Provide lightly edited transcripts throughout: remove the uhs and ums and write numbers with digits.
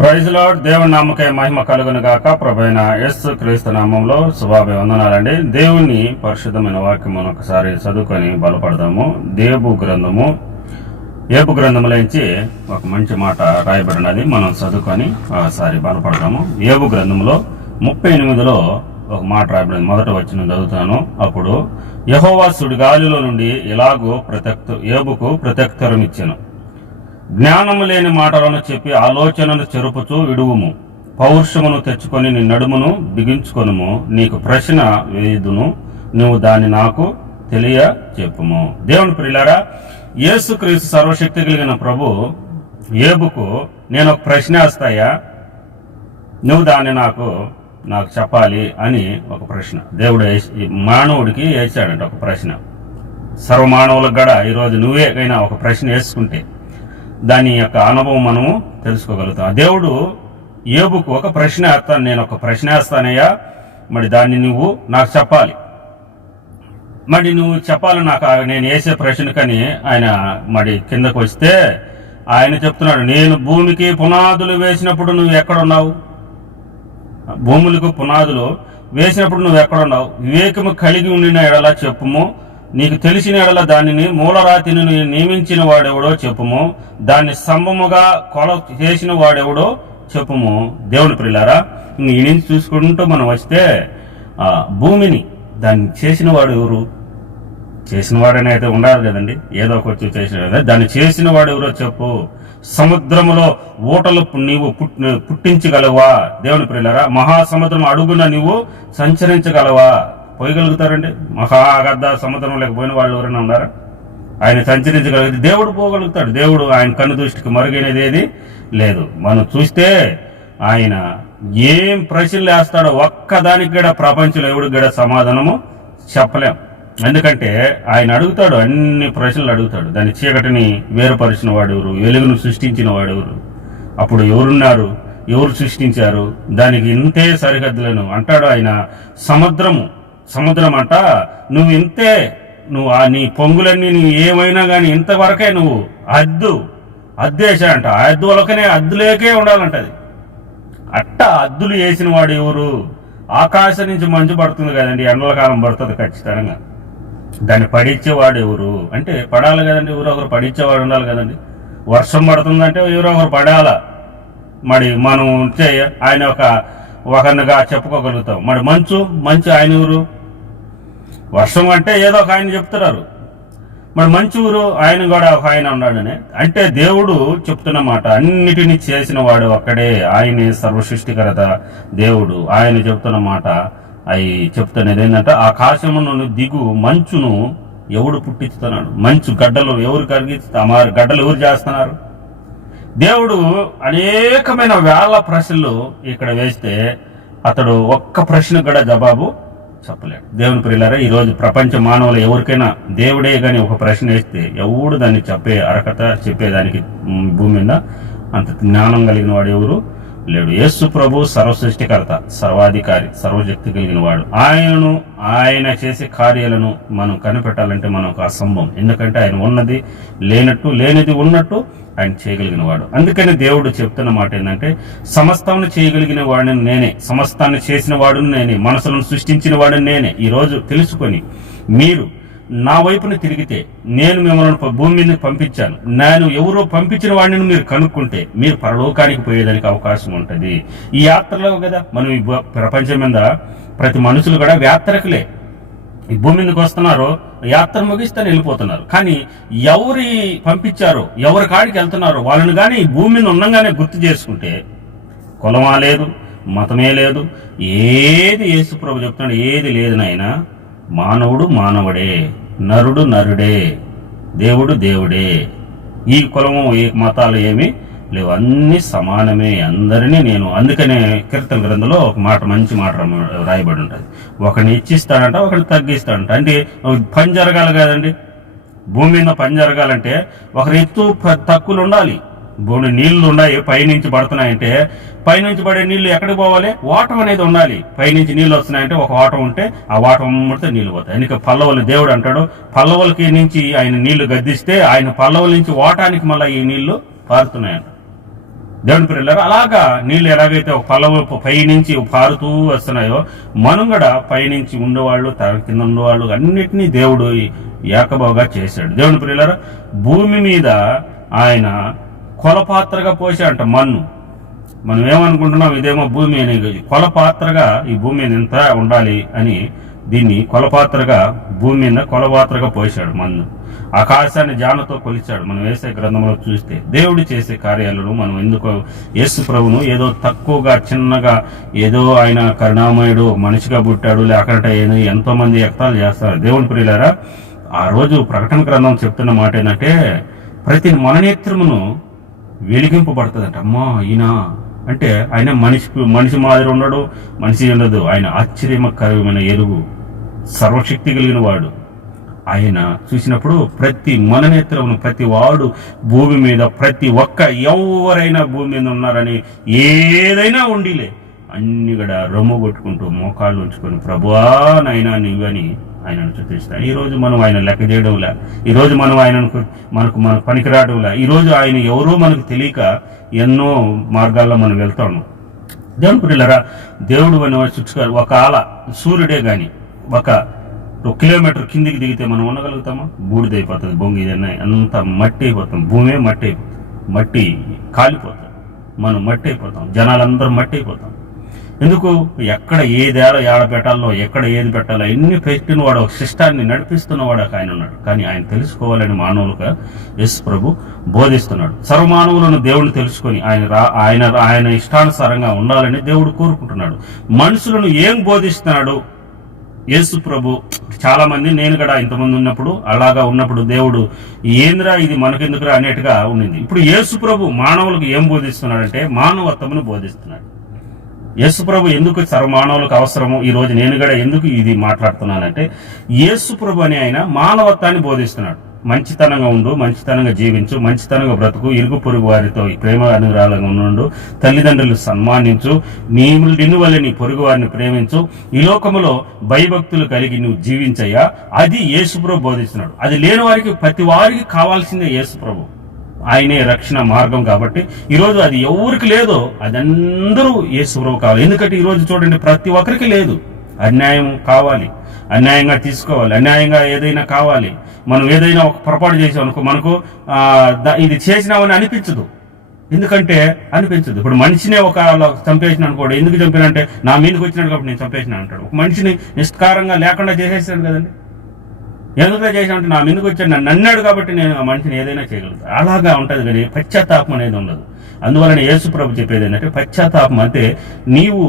Praise lord. దేవుని నామకే మహిమ కలుగును గాక. ప్రభువైన యేసు క్రీస్తు నామంలో శుభాభివందనాలండి. దేవుని పరిశుద్ధమైన వాక్యం ఒకసారి చదువుకొని బలపడదాము. ఏబు గ్రంథంలోంచి ఒక మంచి మాట రాయబడినది, మనం చదువుకొని ఒకసారి బలపడదాము. ఏబు గ్రంథంలో 38లో ఒక మాట రాయబడింది. మొదట వచ్చిన చదువుతాను. అప్పుడు యెహోవా సుడిగాలిలో నుండి ఇలాగూ ఏబుకు ప్రత్యుత్తరం ఇచ్చెను. జ్ఞానము లేని మాటలను చెప్పి ఆలోచనను చెరుపుచూ విడువుము. పౌరుషమును తెచ్చుకొని నీ నడుమును బిగించుకొనుము. నీకు ప్రశ్న వేయుదును, నువ్వు దాన్ని నాకు తెలియ చెప్పుము. దేవుని ప్రియులారా, యేసుక్రీస్తు సర్వశక్తి కలిగిన ప్రభు ఏబుకు నేను ఒక ప్రశ్న వేస్తాయా, నువ్వు దాన్ని నాకు చెప్పాలి అని ఒక ప్రశ్న దేవుడు మానవుడికి వేసాడంట. ఒక ప్రశ్న సర్వమానవులకు కూడా ఈరోజు నువ్వేకైనా ఒక ప్రశ్న వేసుకుంటే దాని యొక్క అనుభవం మనము తెలుసుకోగలుగుతాం. దేవుడు ఏబుకు ఒక ప్రశ్న వేస్తాను, నేను ఒక ప్రశ్న వేస్తానయ్యా, మరి దాన్ని నువ్వు నాకు చెప్పాలి. మరి నువ్వు చెప్పాలి నాకు నేను వేసే ప్రశ్నకని ఆయన మరి కిందకు వస్తే ఆయన చెప్తున్నాడు, నేను భూమికి పునాదులు వేసినప్పుడు నువ్వు ఎక్కడున్నావు? భూములకు పునాదులు వేసినప్పుడు నువ్వు ఎక్కడున్నావు? వివేకము కలిగి ఉండిన ఎడలా చెప్పుము. నీకు తెలిసిన ఎడల దానిని మూలరాతిని నియమించిన వాడెవడో చెప్పుము. దాన్ని స్తంభముగా కొల చేసిన వాడెవడో చెప్పుము. దేవుని ప్రియులారా, ఈ నుంచి చూసుకుంటూ మనం వస్తే భూమిని దాన్ని చేసిన వాడు ఎవరు? చేసిన వాడని అయితే ఉండాలి కదండి, ఏదో ఒకటి చేసిన కదా. దాన్ని చేసిన వాడు ఎవరో చెప్పు. సముద్రములో ఊటలు నీవు పుట్టించగలవా? దేవుని ప్రియులారా, మహాసముద్రం అడుగున నీవు సంచరించగలవా? పోయగలుగుతారండి? మహాగద్ద సముద్రం లేకపోయిన వాళ్ళు ఎవరైనా ఉన్నారా? ఆయన సంచరించగలిగితే దేవుడు పోగలుగుతాడు. దేవుడు ఆయన కన్ను దృష్టికి మరుగైనది ఏది లేదు. మనం చూస్తే ఆయన ఏం ప్రశ్నలు వేస్తాడో ఒక్కదానికి కూడా ప్రపంచంలో ఎవడికి కూడా సమాధానము చెప్పలేం. ఎందుకంటే ఆయన అడుగుతాడు, అన్ని ప్రశ్నలు అడుగుతాడు. దాని చీకటిని వేరుపరిచిన వాడెవరు? వెలుగును సృష్టించిన వాడెవరు? అప్పుడు ఎవరున్నారు? ఎవరు సృష్టించారు? దానికి ఇంతే సరిహద్దులను అంటాడు ఆయన. సముద్రం అంట, నువ్వు ఇంతే, నువ్వు నీ పొంగులన్నీ నువ్వు ఏమైనా కానీ ఇంతవరకే నువ్వు అద్దేశ అంట. ఆ అద్దు వలకనే అద్దులేకే ఉండాలంటది. అద్దులు వేసిన వాడు ఎవరు? ఆకాశం నుంచి మంచు పడుతుంది కదండి, ఎండల కాలం పడుతుంది ఖచ్చితంగా. దాన్ని పడిచ్చేవాడు ఎవరు అంటే పడాలి కదండి, ఎవరో ఒకరు పడిచ్చేవాడు ఉండాలి కదండి. వర్షం పడుతుందంటే ఎవరో ఒకరు పడాలా. మరి మనం ఉంటే ఆయన ఒకరినిగా చెప్పుకోగలుగుతాం. మరి మంచు ఆయన ఊరు. వర్షం అంటే ఏదో ఒక ఆయన చెప్తున్నారు, మరి మంచు ఊరు ఆయన కూడా ఒక ఆయన ఉన్నాడని. అంటే దేవుడు చెప్తున్న మాట, అన్నిటినీ చేసిన వాడు ఒక్కడే, ఆయనే సర్వసృష్టికర్త దేవుడు. ఆయన చెప్తున్న మాట అవి చెప్తున్నది ఏంటంటే, ఆకాశమును దిగు మంచును ఎవడు పుట్టిస్తున్నాడు? మంచు గడ్డలు ఎవరు కరిగిస్తున్నారు? గడ్డలు ఎవరు చేస్తున్నారు? దేవుడు అనేకమైన వేల ప్రశ్నలు ఇక్కడ వేస్తే అతడు ఒక్క ప్రశ్న కూడా జవాబు చెప్పలేడు. దేవుని ప్రియులారా, ఈరోజు ప్రపంచ మానవులు ఎవరికైనా దేవుడే గాని ఒక ప్రశ్న వేస్తే ఎవడు దాన్ని చెప్పేదానికి భూమి మీద అంత జ్ఞానం కలిగిన వాడు ఎవరు లేడు. యేసు ప్రభు సర్వసృష్టికర్త, సర్వాధికారి, సర్వశక్తి కలిగిన వాడు. ఆయన చేసే కార్యాలను మనం కనిపెట్టాలంటే మనకు అసంభవం. ఎందుకంటే ఆయన ఉన్నది లేనట్టు, లేనిది ఉన్నట్టు ఆయన చేయగలిగిన వాడు. అందుకని దేవుడు చెప్తున్న మాట ఏంటంటే, సమస్తాన్ని చేయగలిగిన వాడిని నేనే, సమస్తాన్ని చేసిన వాడుని నేనే, మనసులను సృష్టించిన వాడిని నేనే. ఈరోజు తెలుసుకొని మీరు నా వైపుని తిరిగితే నేను మిమ్మల్ని భూమి మీద పంపించాను, నేను ఎవరో పంపించిన వాడిని మీరు కనుక్కుంటే మీరు పరలోకానికి పోయేదానికి అవకాశం ఉంటుంది. ఈ యాత్రలో కదా మనం ఈ ప్రపంచం మీద ప్రతి మనుషులు కూడా యాత్రకులే. ఈ భూమి మీదకి వస్తున్నారో యాత్ర ముగిస్తే వెళ్ళిపోతున్నారు. కానీ ఎవరి పంపించారో, ఎవరి కాడికి వెళ్తున్నారో వాళ్ళని కానీ ఈ భూమి మీద ఉండగానే గుర్తు చేసుకుంటే కులమా లేదు, మతమే లేదు, ఏది యేసు ప్రభు చెప్తున్నాడు, ఏది లేదు నాయనా. మానవుడు మానవుడే, నరుడు నరుడే, దేవుడు దేవుడే. ఈ కులము ఈ మతాలు ఏమి లేవు, అన్ని సమానమే, అందరినీ నేను. అందుకనే కీర్తన గ్రంథంలో ఒక మాట, మంచి మాట రాయబడి ఉంటుంది, ఒకరిని ఇచ్చిస్తాడంట, ఒకరిని తగ్గిస్తాడంట. అంటే పని జరగాలి కదండి, భూమి మీద పని జరగాలంటే ఒకరి ఎత్తు తక్కువలు ఉండాలి. భూమి నీళ్లు ఉన్నాయి, పైనుంచి పడుతున్నాయంటే పైనుంచి పడే నీళ్లు ఎక్కడికి పోవాలి? వాటం అనేది ఉండాలి. పైనుంచి నీళ్లు వస్తున్నాయంటే ఒక వాటం ఉంటే ఆ వాటం ముడితే నీళ్లు పోతాయి. అందుకే పల్లవులు దేవుడు అంటాడు, పల్లవులకి నుంచి ఆయన నీళ్లు గద్దిస్తే ఆయన పల్లవుల నుంచి వాటానికి మళ్ళీ ఈ నీళ్లు పారుతున్నాయంట. దేవుని పిల్లలు, అలాగా నీళ్లు ఎలాగైతే ఒక పల్లవ పైనుంచి పారుతూ వస్తున్నాయో, మనం కూడా పైనుంచి ఉండేవాళ్ళు, కింద ఉండేవాళ్ళు అన్నిటినీ దేవుడు ఏకభావుగా చేశాడు. దేవుని పిల్లలు, భూమి మీద ఆయన కొలపాత్రగా పోసాడంట మన్ను. మనం ఏమనుకుంటున్నాం, ఇదేమో భూమి అని. కొలపాత్రగా ఈ భూమి మీద ఇంత ఉండాలి అని దీన్ని కొలపాత్రగా భూమి మీద కొలపాత్రగా పోసాడు మన్ను. ఆకాశాన్ని జానతో కొలిచాడు. మనం వేసే గ్రంథంలో చూస్తే దేవుడు చేసే కార్యాలను మనం ఎందుకో యేసు ప్రభును ఏదో తక్కువగా చిన్నగా ఏదో ఆయన కరుణామయుడు మనిషిగా పుట్టాడు లేకుంటే ఎంతో మంది ఎక్తాలు చేస్తారు. దేవుని ప్రియులారా, ఆ రోజు ప్రకటన గ్రంథం చెప్తున్న మాట ఏంటంటే, ప్రతి మననేత్రమును వెలిగింపబడుతుందంట. అమ్మా ఈయన అంటే ఆయన మనిషి మాదిరి ఉండడు, మనిషి ఉండదు. ఆయన ఆశ్చర్యకరమైన ఎరుగు, సర్వశక్తి కలిగిన వాడు. ఆయన చూసినప్పుడు ప్రతి మననేత్రమును, ప్రతి వాడు భూమి మీద, ప్రతి ఒక్క ఎవరైనా భూమి మీద ఉన్నారని ఏదైనా ఉండిలే అన్ని కూడా రొమ్ము కొట్టుకుంటూ మోకాళ్ళు ఉంచుకొని ప్రభువా నైనా నీవని ఆయనను చూపిస్తాడు. ఈరోజు మనం ఆయన లెక్క చేయడంలా, ఈరోజు మనం ఆయనకు మనకు పనికిరావడంలా, ఈరోజు ఆయన ఎవరో మనకు తెలియక ఎన్నో మార్గాల్లో మనం వెళ్తాము. దేవుని పిల్లరా, దేవుడు అని చుట్టుకారు ఒక సూర్యుడే గాని ఒక కిలోమీటర్ కిందికి దిగితే మనం ఉండగలుగుతామా? బూడిదైపోతుంది, బొంగి ఇదన్నా అంత మట్టి అయిపోతాం. భూమే మట్టి అయిపోతుంది, మట్టి కాలిపోతాం, మనం మట్టి అయిపోతాం, జనాలందరూ మట్టి అయిపోతాం. ఎందుకు? ఎక్కడ ఏది ఏడ పెట్టాలో, ఎక్కడ ఏది పెట్టాలో ఎన్ని పెట్టిన వాడు, ఒక సిస్టాన్ని నడిపిస్తున్నవాడు ఆయన ఉన్నాడు. కానీ ఆయన తెలుసుకోవాలని మానవులుగా యేసు ప్రభు బోధిస్తున్నాడు. సర్వమానవులను దేవుడిని తెలుసుకొని ఆయన ఇష్టానుసారంగా ఉండాలని దేవుడు కోరుకుంటున్నాడు. మనుషులను ఏం బోధిస్తున్నాడు యేసు ప్రభు? చాలా మంది, నేను కూడా ఇంతమంది ఉన్నప్పుడు అలాగా ఉన్నప్పుడు దేవుడు ఏంద్రా ఇది మనకెందుకురా అనేట్టుగా ఉండింది. ఇప్పుడు యేసు ప్రభు మానవులకు ఏం బోధిస్తున్నాడంటే మానవత్వమును బోధిస్తున్నాడు. యేసు ప్రభు ఎందుకు సర్వమానవులకు అవసరము, ఈ రోజు నేను కూడా ఎందుకు ఇది మాట్లాడుతున్నానంటే, యేసు ప్రభు అని ఆయన మానవత్వాన్ని బోధిస్తున్నాడు. మంచితనంగా ఉండు, మంచితనంగా జీవించు, మంచితనంగా బ్రతుకు, ఇరుగు పొరుగు వారితో ప్రేమ అనురాగంగా ఉండు, తల్లిదండ్రులు సన్మానించు, నిన్ను వల్ల నీ పొరుగు వారిని ప్రేమించు, ఈ లోకములో భయభక్తులు కలిగి నువ్వు జీవించయ్యా. అది యేసు ప్రభు బోధిస్తున్నాడు. అది లేని వారికి, ప్రతి వారికి కావాల్సిందే యేసు ప్రభు. ఆయనే రక్షణ మార్గం. కాబట్టి ఈరోజు అది ఎవరికి లేదో అది అందరూ యేసు ప్రభు కావాలి. ఎందుకంటే ఈరోజు చూడండి, ప్రతి ఒక్కరికి లేదు. అన్యాయం కావాలి, అన్యాయంగా తీసుకోవాలి, అన్యాయంగా ఏదైనా కావాలి. మనం ఏదైనా ఒక పొరపాటు చేసామనుకో, మనకు ఇది చేసినామని అనిపించదు. ఎందుకంటే అనిపించదు. ఇప్పుడు మనిషినే ఒక చంపేసిన అనుకోడు, ఎందుకు చంపినంటే నా మీదకి వచ్చినాడు కాబట్టి నేను చంపేసిన అంటాడు. ఒక మనిషిని నిష్కారంగా లేకుండా చేసేసాడు కదండి. ఎందుకు చేసామంటే నా మీదకి వచ్చాడు, నన్ను అన్నాడు కాబట్టి నేను ఆ మనిషిని ఏదైనా చేయగలుగుతాను. అలాగా ఉంటుంది కానీ పశ్చాత్తాపం అనేది ఉండదు. అందువలన యేసు ప్రభు చెప్పేది ఏంటంటే, పశ్చాత్తాపం అంటే నీవు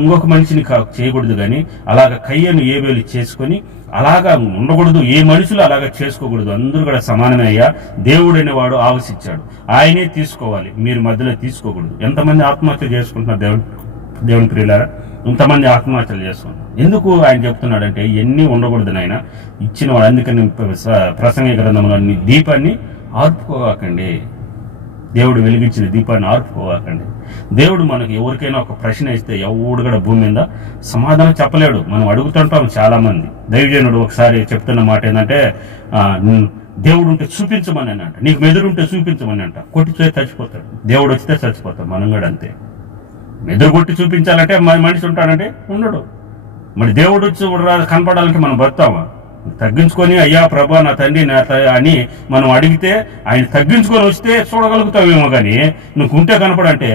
ఇంకొక మనిషిని చేయకూడదు, కానీ అలాగ కయ్యను ఏబేలు చేసుకొని అలాగా ఉండకూడదు. ఏ మనుషులు అలాగా చేసుకోకూడదు. అందరూ కూడా సమానమే అయ్యా. దేవుడు అనేవాడు ఆవశించాడు, ఆయనే తీసుకోవాలి, మీరు మధ్యలో తీసుకోకూడదు. ఎంతమంది ఆత్మహత్య చేసుకుంటున్నారు దేవుని ప్రియులారా? ఇంతమంది ఆత్మహత్యలు చేసుకున్నాం. ఎందుకు ఆయన చెప్తున్నాడంటే, ఎన్ని ఉండకూడదు నాయన ఇచ్చినవాడు. అందుకని ప్రసంగ గ్రంథంలో దీపాన్ని ఆర్పుకోవాకండి, దేవుడు వెలిగించిన దీపాన్ని ఆర్పుకోవాకండి. దేవుడు మనకి ఎవరికైనా ఒక ప్రశ్న ఇస్తే ఎవడు కూడా భూమి మీద సమాధానం చెప్పలేడు. మనం అడుగుతుంటాం. చాలా మంది దైవజనుడు ఒకసారి చెప్తున్న మాట ఏంటంటే, దేవుడు ఉంటే చూపించమని అంట, నీకు మెదురుంటే చూపించమని అంట. కొట్టి చచ్చిపోతాడు. దేవుడు వస్తే చచ్చిపోతాడు. మనం కూడా అంతే. మెదురు కొట్టి చూపించాలంటే మనిషి ఉంటాడంటే ఉండడు. మరి దేవుడు కనపడాలంటే మనం బతామా? తగ్గించుకొని అయ్యా ప్రభా నా తండ్రి అని మనం అడిగితే ఆయన తగ్గించుకొని వస్తే చూడగలుగుతామేమో. కానీ నువ్వు ఉంటే కనపడంటే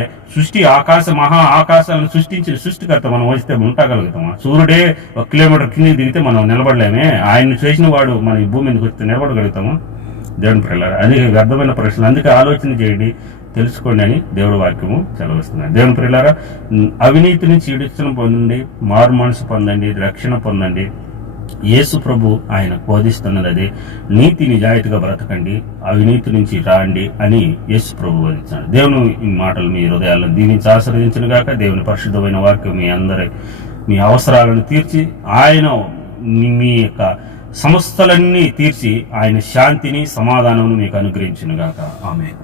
మహా ఆకాశాలను సృష్టించిన సృష్టికర్త మనం వస్తే ఉండగలుగుతామా? సూర్యుడే 1 కిలోమీటర్ కింద దిగితే మనం నిలబడలేమే. ఆయన చేసిన వాడు మన ఈ భూమి మీదకి వస్తే నిలబడగలుగుతామా? దేవుని పిల్లలు, అది వ్యర్థమైన ప్రశ్నలు. అందుకే ఆలోచన చేయండి, తెలుసుకోండి అని దేవుడి వాక్యము సెలవిస్తున్నాడు. దేవుని ప్రియులారా, అవినీతి నుంచి విడుదల పొందండి, మారు మనసు పొందండి, రక్షణ పొందండి. యేసు ప్రభు ఆయన బోధిస్తున్నది అదే. నీతి నిజాయితీగా బ్రతకండి, అవినీతి నుంచి రాండి అని యేసు ప్రభు బోధించాడు. దేవుని ఈ మాటలు మీ హృదయాలను దీవించి ఆశీర్వదించును గాక. దేవుని పరిశుద్ధమైన వాక్యం మీ అవసరాలను తీర్చి, ఆయన మీ యొక్క సమస్తలన్నీ తీర్చి, ఆయన శాంతిని సమాధానమును మీకు అనుగ్రహించును గాక. ఆమేన్.